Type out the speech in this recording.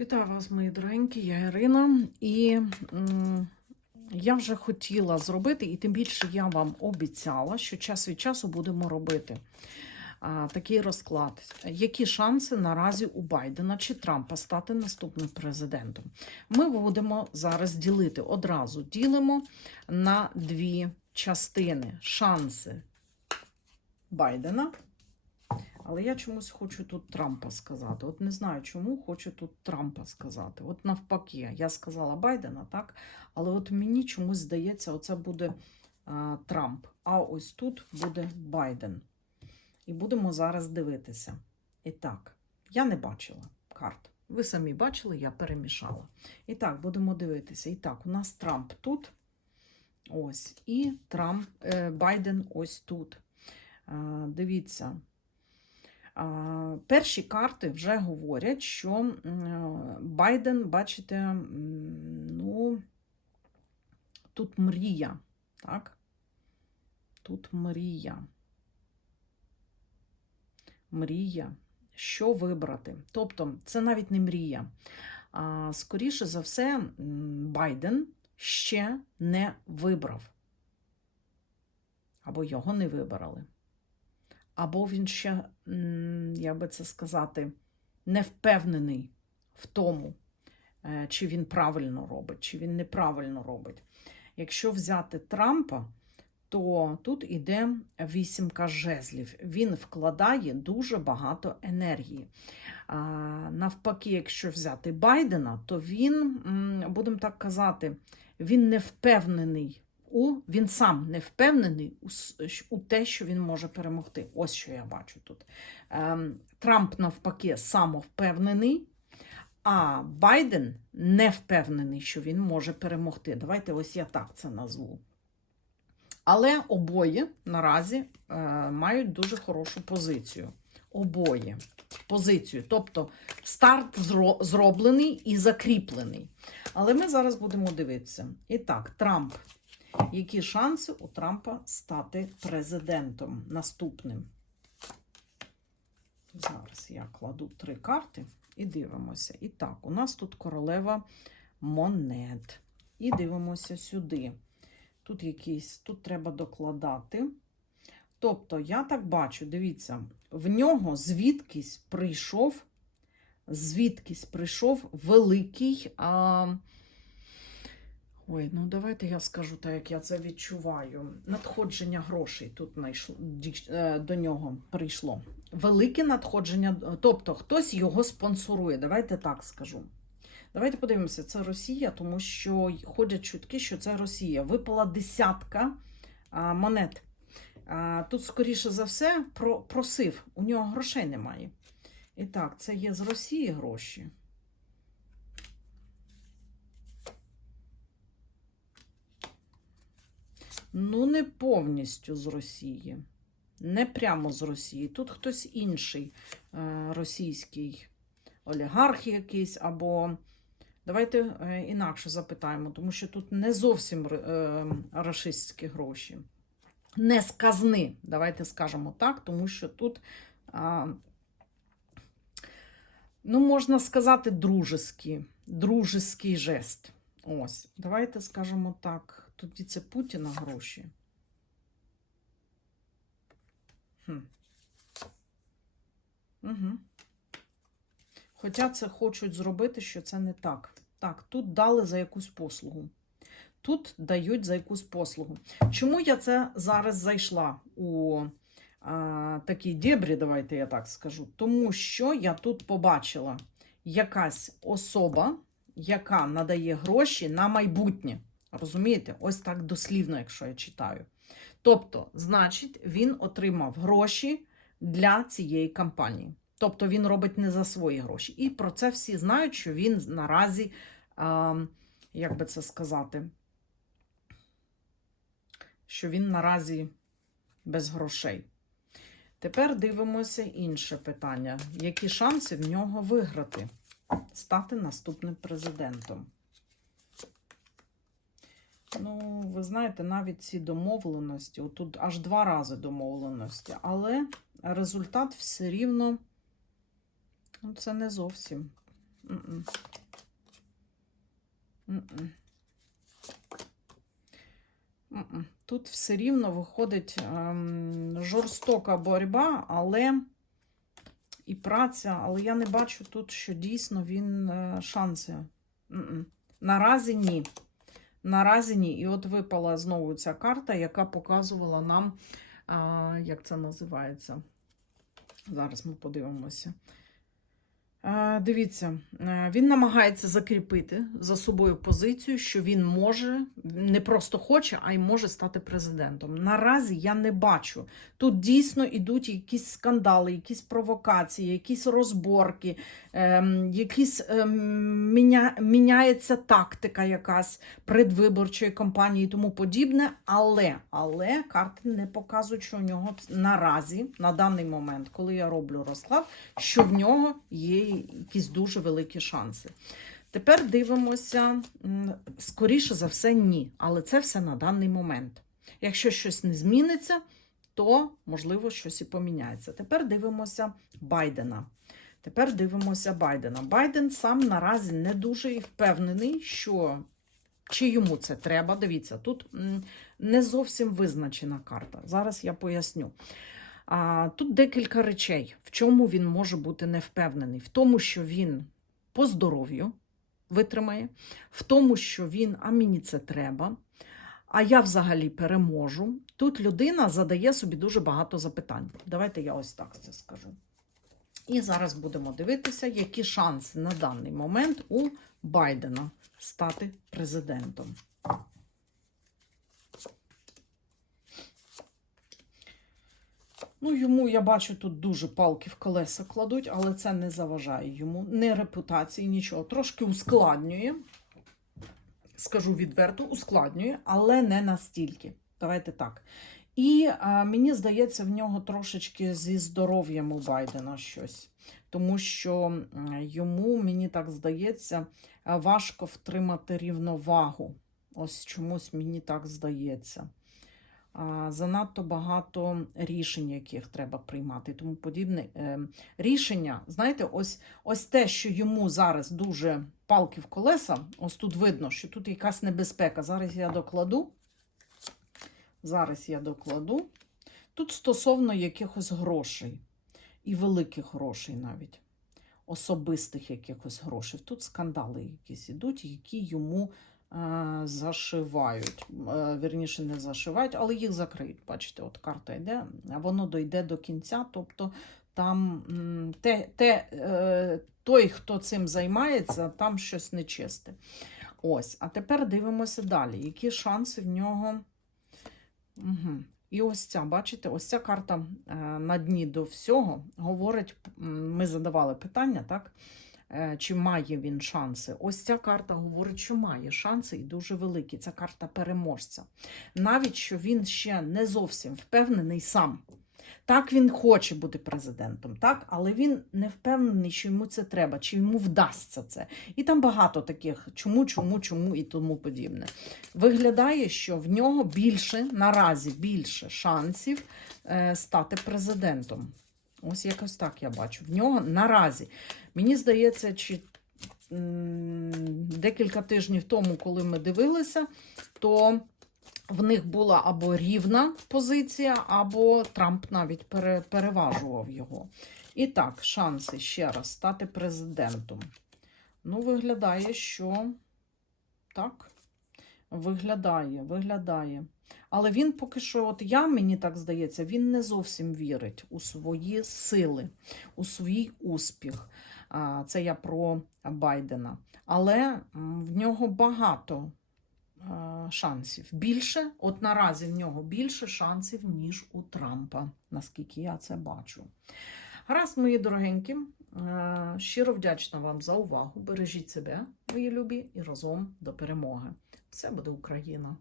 Вітаю вас, мої дорогенькі, я Ірина. І м, я вже хотіла зробити, і тим більше я вам обіцяла, що час від часу будемо робити а, такий розклад. Які шанси наразі у Байдена чи Трампа стати наступним президентом? Ми будемо зараз ділити одразу ділимо на дві частини: шанси Байдена. Але я чомусь хочу тут Трампа сказати. От не знаю, чому хочу тут Трампа сказати. От навпаки, я сказала Байдена, так? Але от мені чомусь здається, оце буде а, Трамп. А ось тут буде Байден. І будемо зараз дивитися. І так, я не бачила карт. Ви самі бачили, я перемішала. І так, будемо дивитися. І так, у нас Трамп тут. Ось. І Трамп, е, Байден ось тут. Е, дивіться. Перші карти вже говорять, що Байден, бачите, ну, тут мрія, так? Тут мрія. Мрія. Що вибрати? Тобто, це навіть не мрія. Скоріше за все, Байден ще не вибрав. Або його не вибрали або він ще, як би це сказати, не впевнений в тому, е, чи він правильно робить, чи він неправильно робить. Якщо взяти Трампа, то тут іде вісімка жезлів. Він вкладає дуже багато енергії. Навпаки, якщо взяти Байдена, то він, будемо так казати, він не впевнений у він сам не впевнений у, у те, що він може перемогти. Ось що я бачу тут. Ем, Трамп, навпаки, самовпевнений, а Байден не впевнений, що він може перемогти. Давайте ось я так це назву. Але обоє наразі е, мають дуже хорошу позицію. Обоє позицію. Тобто старт зро- зроблений і закріплений. Але ми зараз будемо дивитися. І так, Трамп. Які шанси у Трампа стати президентом наступним? Зараз я кладу три карти і дивимося. І так, у нас тут королева монет. І дивимося сюди. Тут якийсь, тут треба докладати. Тобто, я так бачу, дивіться, в нього звідкись прийшов, звідкись прийшов великий. А, Ой, ну давайте я скажу так, як я це відчуваю. Надходження грошей тут е, до нього прийшло. Велике надходження, тобто хтось його спонсорує. Давайте так скажу. Давайте подивимося, це Росія, тому що ходять чутки, що це Росія. Випала десятка монет. Тут, скоріше за все, просив. У нього грошей немає. І так, це є з Росії гроші. Ну, не повністю з Росії. Не прямо з Росії. Тут хтось інший е, російський олігарх якийсь, або давайте е, інакше запитаємо, тому що тут не зовсім е, рашистські гроші. Не з казни, давайте скажемо так, тому що тут, ну, можна сказати, дружеский, дружеский жест. Ось, давайте скажемо так. Тоді це Путіна гроші. Хм. Угу. Хоча це хочуть зробити, що це не так. Так, тут дали за якусь послугу. Тут дають за якусь послугу. Чому я це зараз зайшла у а, такі дебрі, давайте я так скажу? Тому що я тут побачила якась особа, яка надає гроші на майбутнє. Розумієте? Ось так дослівно, якщо я читаю. Тобто, значить, він отримав гроші для цієї кампанії. Тобто він робить не за свої гроші. І про це всі знають, що він наразі, а, як би це сказати, що він наразі без грошей. Тепер дивимося інше питання. Які шанси в нього виграти, стати наступним президентом? Ну, ви знаєте, навіть ці домовленості, тут аж два рази домовленості, але результат все рівно, ну, це не зовсім. М-м. М-м. М-м. Тут все рівно виходить ем, жорстока боротьба, але і праця, але я не бачу тут, що дійсно він е, шанси. М-м. Наразі ні. Наразі ні. І от випала знову ця карта, яка показувала нам, а, як це називається. Зараз ми подивимося. Дивіться, е, він намагається закріпити за собою позицію, що він може, не просто хоче, а й може стати президентом. Наразі я не бачу. Тут дійсно йдуть якісь скандали, якісь провокації, якісь розборки, ем, якісь ем, міня, міняється тактика якась предвиборчої кампанії і тому подібне. Але, але карти не показують, що у нього наразі, на даний момент, коли я роблю розклад, що в нього є якісь дуже великі шанси. Тепер дивимося, скоріше за все, ні. Але це все на даний момент. Якщо щось не зміниться, то можливо щось і поміняється. Тепер дивимося Байдена. Тепер дивимося Байдена. Байден сам наразі не дуже впевнений, що чи йому це треба. Дивіться, тут не зовсім визначена карта. Зараз я поясню. А, тут декілька речей, в чому він може бути невпевнений. В тому, що він по здоров'ю витримає, в тому, що він, а мені це треба, а я взагалі переможу. Тут людина задає собі дуже багато запитань. Давайте я ось так це скажу. І зараз будемо дивитися, які шанси на даний момент у Байдена стати президентом. Ну, йому, я бачу, тут дуже палки в колеса кладуть, але це не заважає йому. Не репутації, нічого. Трошки ускладнює. Скажу відверто, ускладнює, але не настільки. Давайте так. І а, мені здається, в нього трошечки зі здоров'ям у Байдена щось. Тому що йому, мені так здається, важко втримати рівновагу. Ось чомусь мені так здається. Занадто багато рішень, яких треба приймати, тому подібне. Е, Рішення, знаєте, ось, ось те, що йому зараз дуже палки в колеса, ось тут видно, що тут якась небезпека. Зараз я докладу. Зараз я докладу. Тут стосовно якихось грошей, і великих грошей навіть, особистих якихось грошей. Тут скандали якісь ідуть, які йому зашивають. Е, вірніше, не зашивають, але їх закриють. Бачите, от карта йде, а воно дойде до кінця. Тобто там те, те, е, той, хто цим займається, там щось нечисте. Ось, а тепер дивимося далі. Які шанси в нього. Угу. І ось ця, бачите, ось ця карта е, на дні до всього говорить, ми задавали питання, так? Е, Чи має він шанси? Ось ця карта говорить, що має шанси і дуже великі. Це карта переможця. Навіть що він ще не зовсім впевнений сам. Так, він хоче бути президентом, так, але він не впевнений, що йому це треба, чи йому вдасться це. І там багато таких чому, чому, чому і тому подібне. Виглядає, що в нього більше, наразі більше шансів е, стати президентом. Ось якось так я бачу. В нього наразі. Мені здається, чи декілька тижнів тому, коли ми дивилися, то в них була або рівна позиція, або Трамп навіть пере, переважував його. І так, шанси ще раз стати президентом. Ну, виглядає, що так. Виглядає, виглядає. Але він поки що, от я, мені так здається, він не зовсім вірить у свої сили, у свій успіх. Це я про Байдена. Але в нього багато шансів. Більше, от наразі в нього більше шансів, ніж у Трампа, наскільки я це бачу. Гаразд, мої дорогенькі, щиро вдячна вам за увагу. Бережіть себе, мої любі, і разом до перемоги. Все буде Україна!